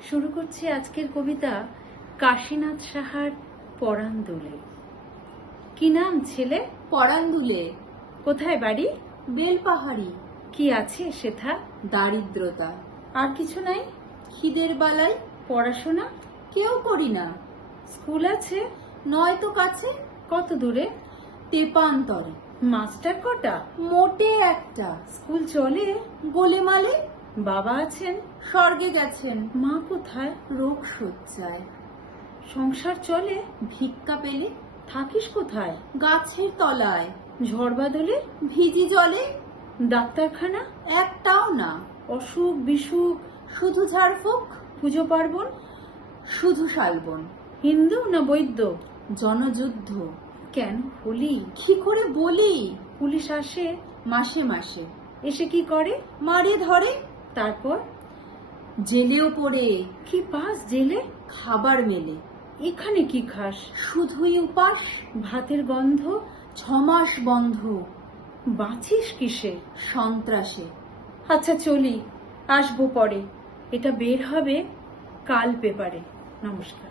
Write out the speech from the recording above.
শুরু করছি আজকের কবিতা কাশীনাথ সাহার পরাণ দুলে। কি নাম ছেলে? পরাণ দুলে। কোথায় বাড়ি? বেলপাহাড়ি। কি আছে সেথা? দারিদ্রতা। আর কিছু নাই? খিদের বালাই। পড়াশোনা? কেউ করি না। স্কুল আছে? নয়তো কাছে। কত দূরে? তেপান্তরে। মাস্টার কটা? মোটে একটা। স্কুল চলে? গোলেমালে। বাবা আছেন? স্বর্গে গেছেন। মা কোথায়? রোগ শয্যায়। সংসার চলে? ভিক্ষা পেলে। থাকিস কোথায়? গাছের তলায়। ঝড় বাদলে? ভিজি জলে। ডাক্তারখানা? একটাও না। অসুখ বিসুখ? শুধু ঝাড়ফুঁক। পুজো পার্বণ? শুধু শালবন। হিন্দু না বৈদ্য? জনযুদ্ধ। কেন হলি? কি করে বলি? পুলিশ আসে? মাসে মাসে। এসে কি করে? মারে ধরে। তারপর? জেলেও পড়ে। কি পাস জেলে? খাবার মেলে। এখানে কি খাস? শুধুই উপাস। ভাতের গন্ধ। 6 মাস বন্ধ। বাঁচিস কিসে? সন্ত্রাসে। আচ্ছা চলি, আসবো পরে। এটা বের হবে কাল পেপারে। নমস্কার।